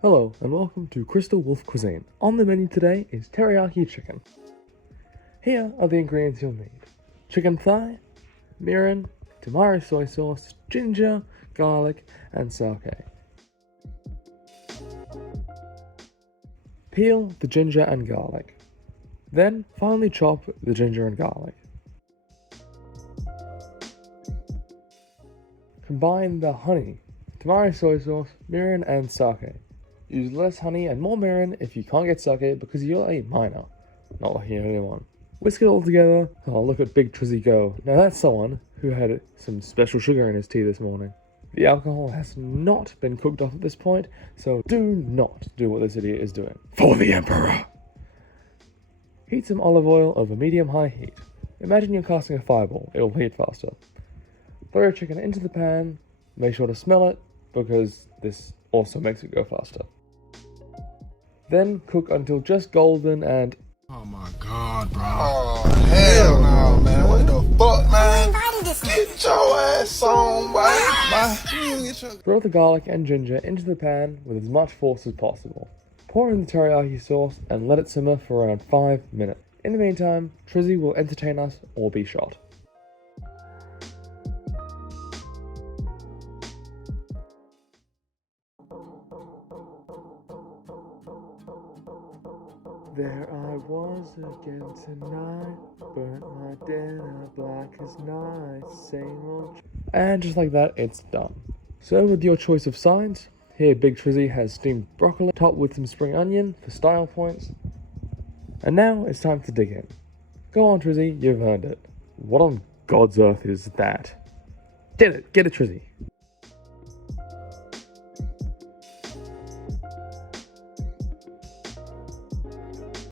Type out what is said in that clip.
Hello and welcome to Crystal Wolf Cuisine. On the menu today is teriyaki chicken. Here are the ingredients you'll need. Chicken thigh, mirin, tamari soy sauce, ginger, garlic, and sake. Peel the ginger and garlic. Then finely chop the ginger and garlic. Combine the honey, tamari soy sauce, mirin, and sake. Use less honey and more mirin if you can't get sake because you're a minor. Not like the only one. Whisk it all together. Oh, look at Big Trizzy go. Now that's someone who had some special sugar in his tea this morning. The alcohol has not been cooked off at this point, so do not do what this idiot is doing. For the Emperor! Heat some olive oil over medium-high heat. Imagine you're casting a fireball. It will heat faster. Throw your chicken into the pan. Make sure to smell it, because this also makes it go faster. Then cook until just golden and... Oh my god, bro. Oh, hell no, man. What the fuck, man? Get your ass on, boy. Throw the garlic and ginger into the pan with as much force as possible. Pour in the teriyaki sauce and let it simmer for around 5 minutes. In the meantime, Trizzy will entertain us or be shot. There I was again tonight, burnt my dinner black as night, same old... And just like that, it's done. Serve with your choice of sides. Here Big Trizzy has steamed broccoli, topped with some spring onion for style points. And now it's time to dig in. Go on Trizzy, you've earned it. What on God's earth is that? Get it Trizzy.